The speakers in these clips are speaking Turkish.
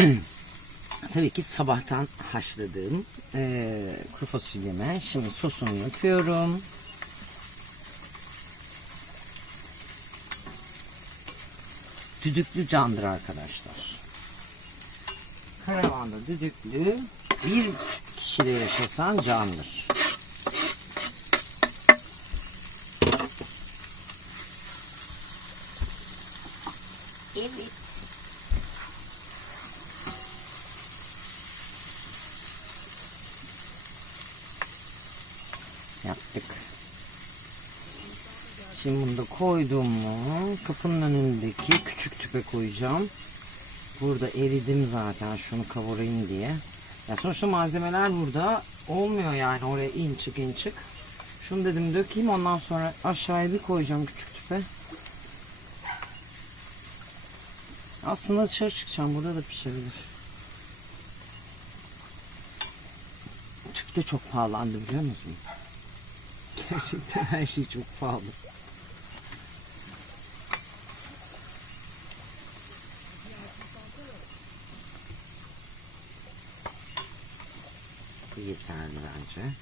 Tabii ki sabahtan haşladığım eee kuru fasulyeme şimdi sosunu yapıyorum. Düdüklü candır arkadaşlar. Karavanda düdüklü bir kişide yaşasan candır. Yaptık. Şimdi bunu da koydum kapının önündeki küçük tüpe koyacağım. Burada eridim zaten şunu kavurayım diye. Ya sonuçta malzemeler burada olmuyor yani oraya in çık in çık. Şunu dedim dökeyim ondan sonra aşağıya bir koyacağım küçük tüpe. Aslında dışarı çıkacağım burada da pişebilir. Tüp de çok pahalandı biliyor musun? Gerçekten her şey çok pahalı. Bu yeterli bence.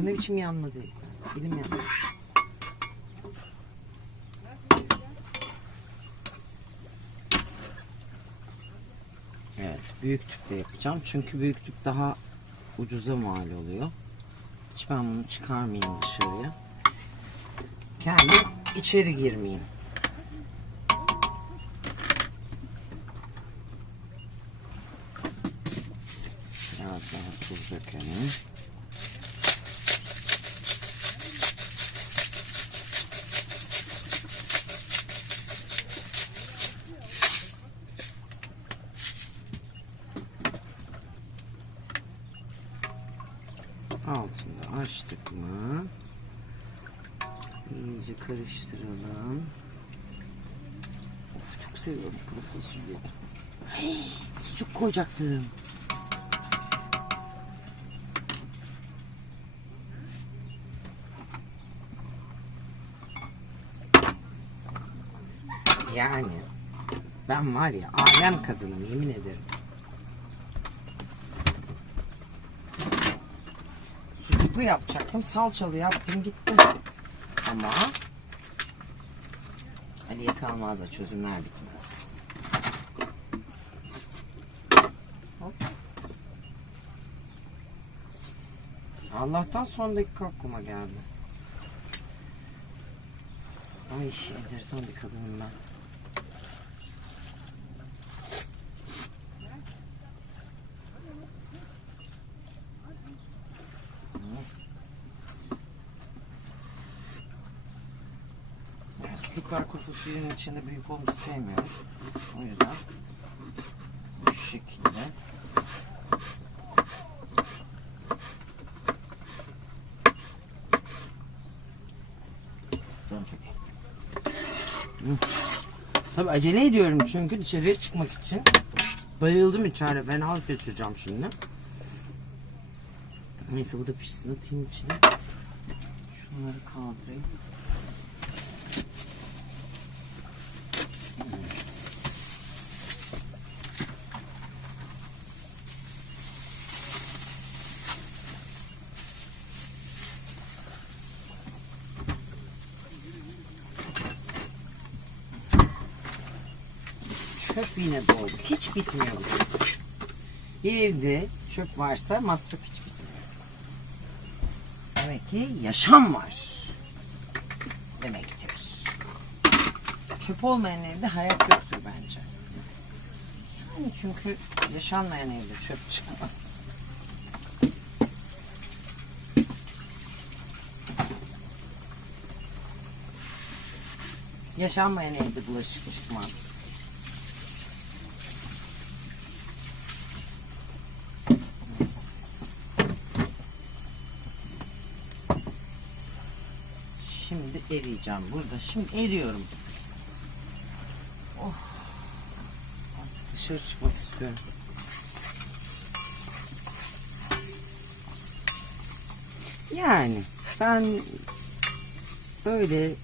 Bu ne biçim yanmaz el? Elim yanmaz. Evet, büyük tüpte yapacağım. Çünkü büyük tüp daha ucuza mal oluyor. Hiç ben bunu çıkarmayayım dışarıya. Kendim içeri girmeyeyim. Açtık mı? İyice karıştıralım. Of çok seviyorum kuru fasulye. Hey, Sucuk koyacaktım. Yani ben var ya alem kadınım yemin ederim. Sucuklu yapacaktım. Salçalı yaptım gitti. Ama Ali'ye kalmaz da çözümler bitmez. Hop. Allah'tan son dakika aklıma geldi. Ay enteresan bir kadınım ben. Yani sucuklar kuru fasulyenin içinde büyük olunca sevmiyorum. O yüzden bu şekilde Can çok iyi. Acele ediyorum çünkü dışarıya çıkmak için. Bayıldım içeride. Fenalık geçireceğim şimdi. Neyse bu da pişsin atayım içine. Şunları kaldırayım. Çöp yine doldu. Hiç bitmiyor. Evde çöp varsa masraf hiç bitmiyor. Demek ki yaşam var. Demektir. Çöp olmayan evde hayat yoktur bence. Yani çünkü yaşanmayan evde çöp çıkmaz. Yaşanmayan evde bulaşık çıkmaz. Şimdi eriyeceğim burada. Şimdi eriyorum. Oh. dışarı çıkmak istiyorum. Yani ben böyle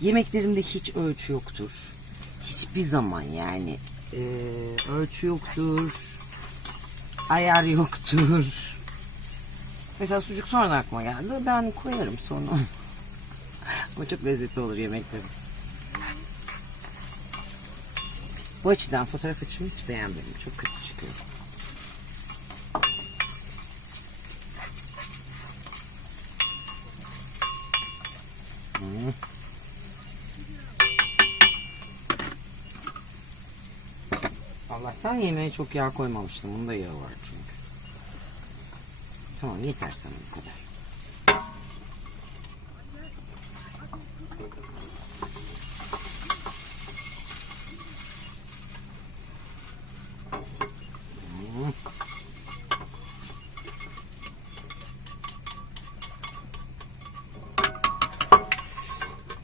yemeklerimde hiç ölçü yoktur. Hiçbir zaman yani e, ölçü yoktur. Ayar yoktur. Mesela sucuk sonra aklıma geldi. Ben koyarım sonra. Ama çok lezzetli olur yemeklerim. Bu açıdan fotoğraf açımı hiç beğenmedim. Çok kötü çıkıyor. Hmm. Allah'tan yemeğe çok yağ koymamıştım. Bunda yağ var çünkü. Tamam yeter sana bu kadar.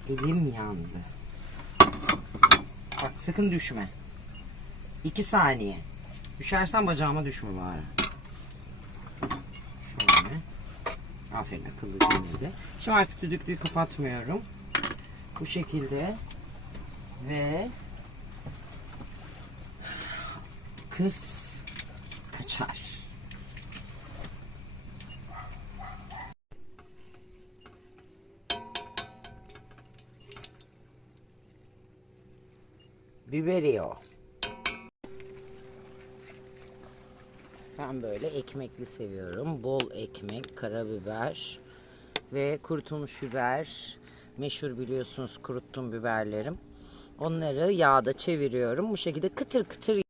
Elim yandı. Bak sakın düşme. İki saniye. Düşersen bacağıma düşme bari. Aferin akıllı dinledi. Şimdi artık düdüklüyü kapatmıyorum. Bu şekilde. Ve kız kaçar. Biberio. Ben böyle ekmekli seviyorum. Bol ekmek, karabiber ve kurutulmuş biber. Meşhur biliyorsunuz kuruttum biberlerim. Onları yağda çeviriyorum. Bu şekilde kıtır kıtır